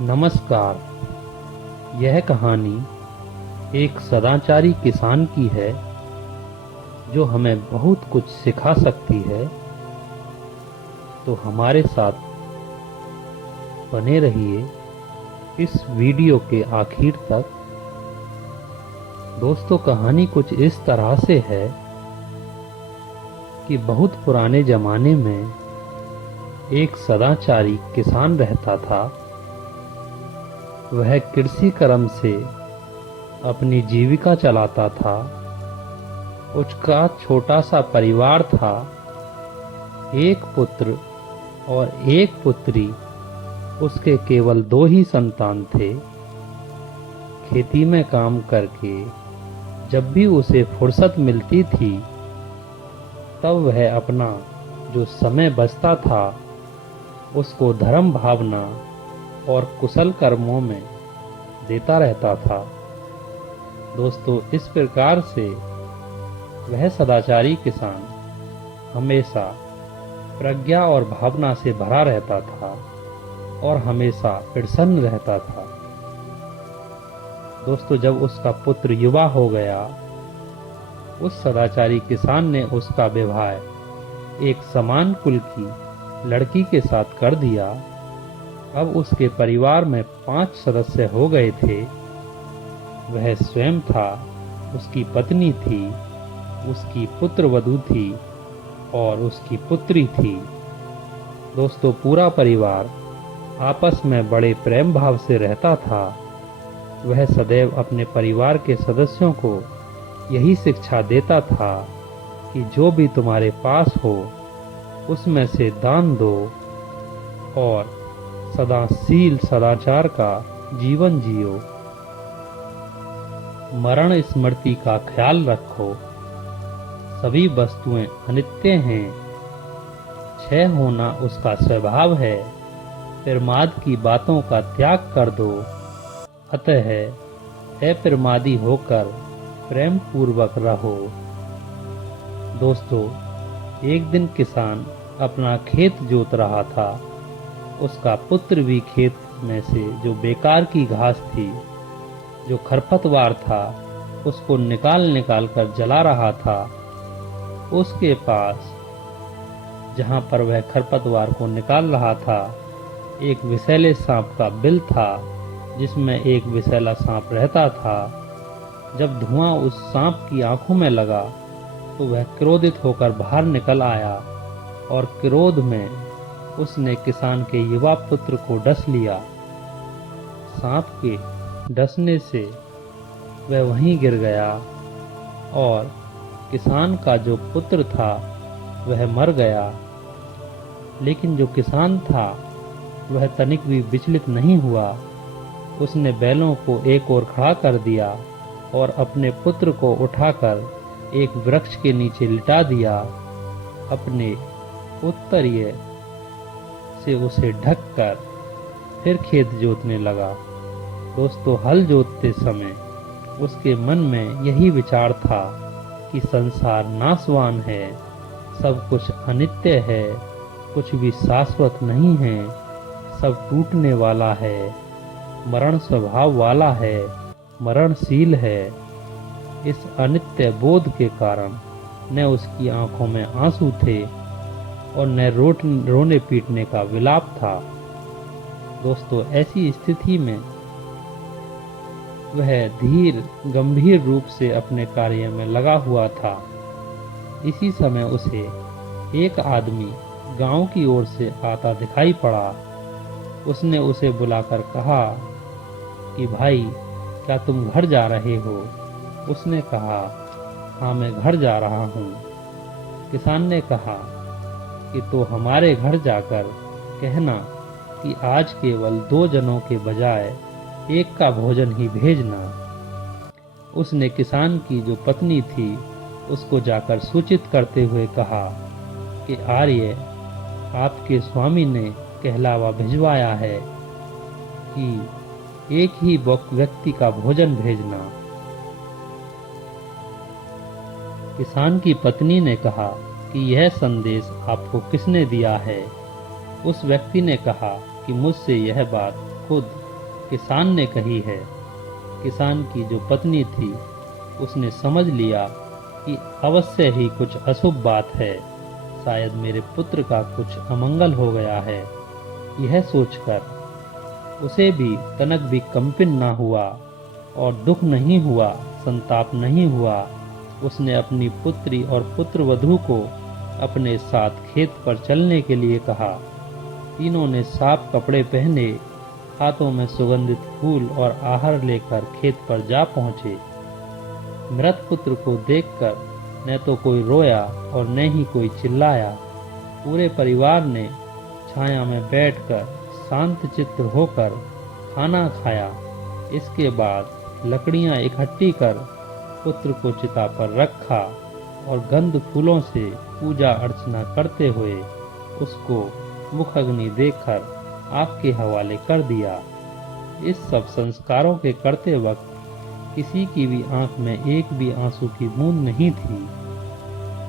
नमस्कार। यह कहानी एक सदाचारी किसान की है जो हमें बहुत कुछ सिखा सकती है। तो हमारे साथ बने रहिए इस वीडियो के आखिर तक। दोस्तों, कहानी कुछ इस तरह से है कि बहुत पुराने जमाने में एक सदाचारी किसान रहता था। वह कृषि कर्म से अपनी जीविका चलाता था। उसका छोटा सा परिवार था, एक पुत्र और एक पुत्री। उसके केवल 2 ही संतान थे। खेती में काम करके जब भी उसे फुर्सत मिलती थी, तब वह अपना जो समय बचता था उसको धर्म भावना और कुशल कर्मों में देता रहता था। दोस्तों, इस प्रकार से वह सदाचारी किसान हमेशा प्रज्ञा और भावना से भरा रहता था और हमेशा प्रसन्न रहता था। दोस्तों, जब उसका पुत्र युवा हो गया, उस सदाचारी किसान ने उसका विवाह एक समान कुल की लड़की के साथ कर दिया। अब उसके परिवार में 5 सदस्य हो गए थे। वह स्वयं था, उसकी पत्नी थी, उसकी पुत्रवधू थी और उसकी पुत्री थी। दोस्तों, पूरा परिवार आपस में बड़े प्रेम भाव से रहता था। वह सदैव अपने परिवार के सदस्यों को यही शिक्षा देता था कि जो भी तुम्हारे पास हो उसमें से दान दो और सदाशील सदाचार का जीवन जियो। मरण स्मृति का ख्याल रखो। सभी वस्तुएं अनित्य हैं। क्षय होना उसका स्वभाव है। प्रमाद की बातों का त्याग कर दो। अतः अप्रमादी होकर प्रेम पूर्वक रहो। दोस्तों, एक दिन किसान अपना खेत जोत रहा था। उसका पुत्र भी खेत में से जो बेकार की घास थी, जो खरपतवार था, उसको निकाल कर जला रहा था। उसके पास, जहां पर वह खरपतवार को निकाल रहा था, एक विषैले सांप का बिल था, जिसमें एक विषैला सांप रहता था। जब धुआं उस सांप की आंखों में लगा तो वह क्रोधित होकर बाहर निकल आया और क्रोध में उसने किसान के युवा पुत्र को डस लिया। सांप के डसने से वह वहीं गिर गया और किसान का जो पुत्र था वह मर गया। लेकिन जो किसान था वह तनिक भी विचलित नहीं हुआ। उसने बैलों को एक ओर खड़ा कर दिया और अपने पुत्र को उठाकर एक वृक्ष के नीचे लिटा दिया। अपने उत्तरीय से उसे ढककर फिर खेत जोतने लगा। दोस्तों, हल जोतते समय उसके मन में यही विचार था कि संसार नाशवान है, सब कुछ अनित्य है, कुछ भी शाश्वत नहीं है, सब टूटने वाला है, मरण स्वभाव वाला है, मरणशील है। इस अनित्य बोध के कारण न उसकी आंखों में आंसू थे और न रोने पीटने का विलाप था। दोस्तों, ऐसी स्थिति में वह धीर गंभीर रूप से अपने कार्य में लगा हुआ था। इसी समय उसे एक आदमी गांव की ओर से आता दिखाई पड़ा। उसने उसे बुलाकर कहा कि भाई, क्या तुम घर जा रहे हो? उसने कहा, हाँ, मैं घर जा रहा हूँ। किसान ने कहा कि तो हमारे घर जाकर कहना कि आज केवल 2 जनों के बजाय एक का भोजन ही भेजना। उसने किसान की जो पत्नी थी उसको जाकर सूचित करते हुए कहा कि आर्य, आपके स्वामी ने कहलावा भिजवाया है कि एक ही व्यक्ति का भोजन भेजना। किसान की पत्नी ने कहा कि यह संदेश आपको किसने दिया है? उस व्यक्ति ने कहा कि मुझसे यह बात खुद किसान ने कही है। किसान की जो पत्नी थी उसने समझ लिया कि अवश्य ही कुछ अशुभ बात है, शायद मेरे पुत्र का कुछ अमंगल हो गया है। यह सोचकर उसे भी तनक भी कंपिन ना हुआ और दुख नहीं हुआ, संताप नहीं हुआ। उसने अपनी पुत्री और पुत्रवधू को अपने साथ खेत पर चलने के लिए कहा। तीनों ने साफ कपड़े पहने, हाथों में सुगंधित फूल और आहर लेकर खेत पर जा पहुंचे। मृत पुत्र को देखकर न तो कोई रोया और न ही कोई चिल्लाया। पूरे परिवार ने छाया में बैठकर शांत चित्त होकर खाना खाया। इसके बाद लकड़ियां इकट्ठी कर पुत्र को चिता पर रखा और गंध फूलों से पूजा अर्चना करते हुए उसको मुख अग्नि देकर आग के हवाले कर दिया। इस सब संस्कारों के करते वक्त किसी की भी आंख में एक भी आंसू की बूंद नहीं थी।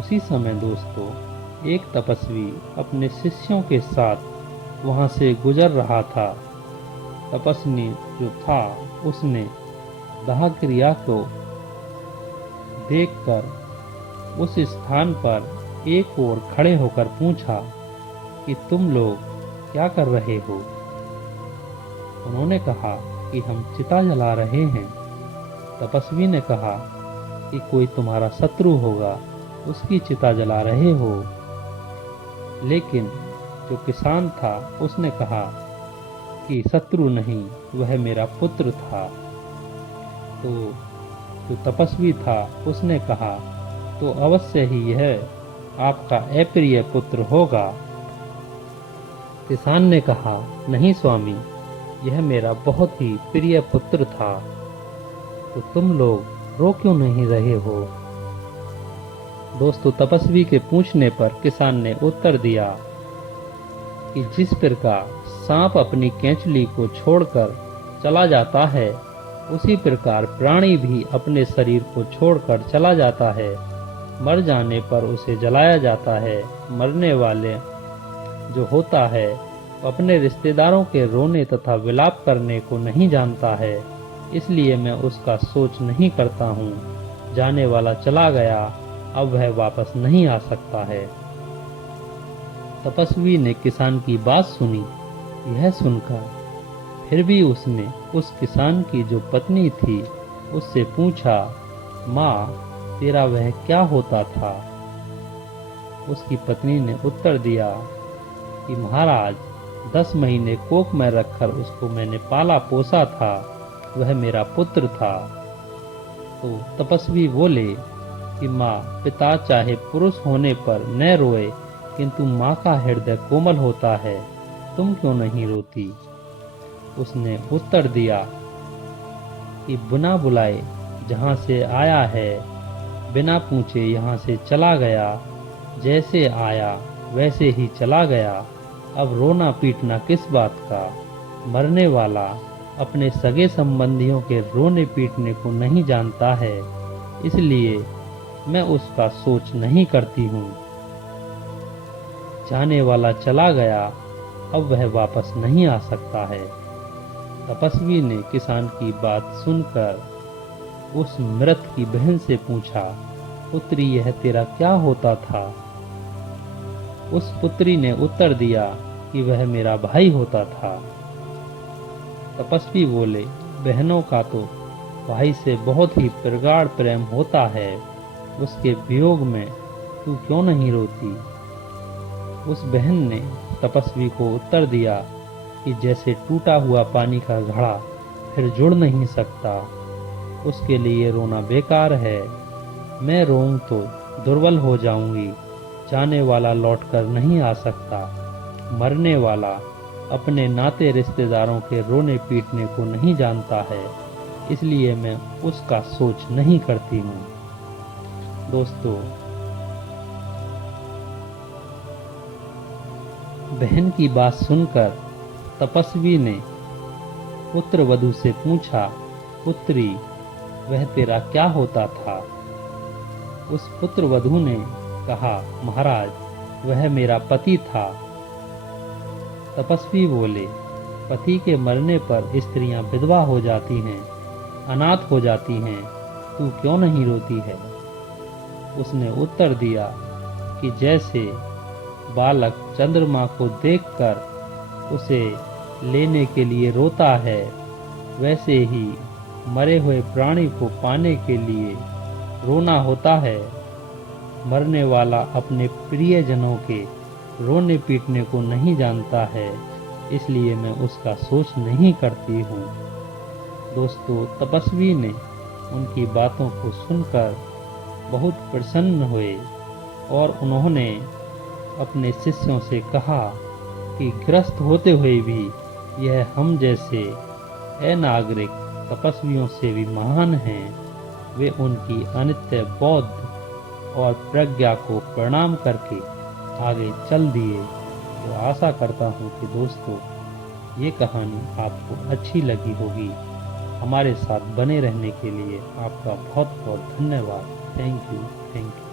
उसी समय दोस्तों, एक तपस्वी अपने शिष्यों के साथ वहां से गुजर रहा था। तपस्वी जो था उसने दाह क्रिया को देखकर उस स्थान पर एक ओर खड़े होकर पूछा कि तुम लोग क्या कर रहे हो? उन्होंने कहा कि हम चिता जला रहे हैं। तपस्वी ने कहा कि कोई तुम्हारा शत्रु होगा, उसकी चिता जला रहे हो। लेकिन जो किसान था उसने कहा कि शत्रु नहीं, वह मेरा पुत्र था। तो जो तपस्वी था उसने कहा तो अवश्य ही यह आपका अप्रिय पुत्र होगा। किसान ने कहा नहीं स्वामी, यह मेरा बहुत ही प्रिय पुत्र था। तो तुम लोग रो क्यों नहीं रहे हो? दोस्तों, तपस्वी के पूछने पर किसान ने उत्तर दिया कि जिस प्रकार सांप अपनी केंचुली को छोड़कर चला जाता है, उसी प्रकार प्राणी भी अपने शरीर को छोड़कर चला जाता है। मर जाने पर उसे जलाया जाता है। मरने वाले जो होता है अपने रिश्तेदारों के रोने तथा विलाप करने को नहीं जानता है, इसलिए मैं उसका सोच नहीं करता हूँ। जाने वाला चला गया, अब वह वापस नहीं आ सकता है। तपस्वी ने किसान की बात सुनी। यह सुनकर फिर भी उसने उस किसान की जो पत्नी थी उससे पूछा, माँ तेरा वह क्या होता था? उसकी पत्नी ने उत्तर दिया कि महाराज 10 महीने कोख में रखकर उसको मैंने पाला पोसा था, वह मेरा पुत्र था। तो तपस्वी बोले कि माँ पिता चाहे पुरुष होने पर न रोए, किंतु माँ का हृदय कोमल होता है, तुम क्यों नहीं रोती? उसने उत्तर दिया कि बिना बुलाए जहाँ से आया है, बिना पूछे यहाँ से चला गया, जैसे आया वैसे ही चला गया, अब रोना पीटना किस बात का? मरने वाला अपने सगे संबंधियों के रोने पीटने को नहीं जानता है, इसलिए मैं उसका सोच नहीं करती हूँ। जाने वाला चला गया, अब वह वापस नहीं आ सकता है। तपस्वी ने किसान की बात सुनकर उस मृत की बहन से पूछा, पुत्री यह तेरा क्या होता था? उस पुत्री ने उत्तर दिया कि वह मेरा भाई होता था। तपस्वी बोले, बहनों का तो भाई से बहुत ही प्रगाढ़ प्रेम होता है, उसके वियोग में तू क्यों नहीं रोती? उस बहन ने तपस्वी को उत्तर दिया कि जैसे टूटा हुआ पानी का घड़ा फिर जुड़ नहीं सकता, उसके लिए रोना बेकार है। मैं रोऊं तो दुर्बल हो जाऊंगी, जाने वाला लौटकर नहीं आ सकता। मरने वाला अपने नाते रिश्तेदारों के रोने पीटने को नहीं जानता है, इसलिए मैं उसका सोच नहीं करती हूँ। दोस्तों, बहन की बात सुनकर तपस्वी ने पुत्र वधू से पूछा, पुत्री वह तेरा क्या होता था? उस पुत्र वधू ने कहा, महाराज वह मेरा पति था। तपस्वी बोले, पति के मरने पर स्त्रियां विधवा हो जाती हैं, अनाथ हो जाती हैं, तू क्यों नहीं रोती है? उसने उत्तर दिया कि जैसे बालक चंद्रमा को देखकर उसे लेने के लिए रोता है, वैसे ही मरे हुए प्राणी को पाने के लिए रोना होता है। मरने वाला अपने प्रियजनों के रोने पीटने को नहीं जानता है, इसलिए मैं उसका शोक नहीं करती हूँ। दोस्तों, तपस्वी ने उनकी बातों को सुनकर बहुत प्रसन्न हुए और उन्होंने अपने शिष्यों से कहा कि ग्रस्त होते हुए भी यह हम जैसे अनागरिक तपस्वियों से भी महान हैं। वे उनकी अनित्य बौद्ध और प्रज्ञा को प्रणाम करके आगे चल दिए। तो आशा करता हूँ कि दोस्तों, ये कहानी आपको अच्छी लगी होगी। हमारे साथ बने रहने के लिए आपका बहुत बहुत धन्यवाद। Thank you.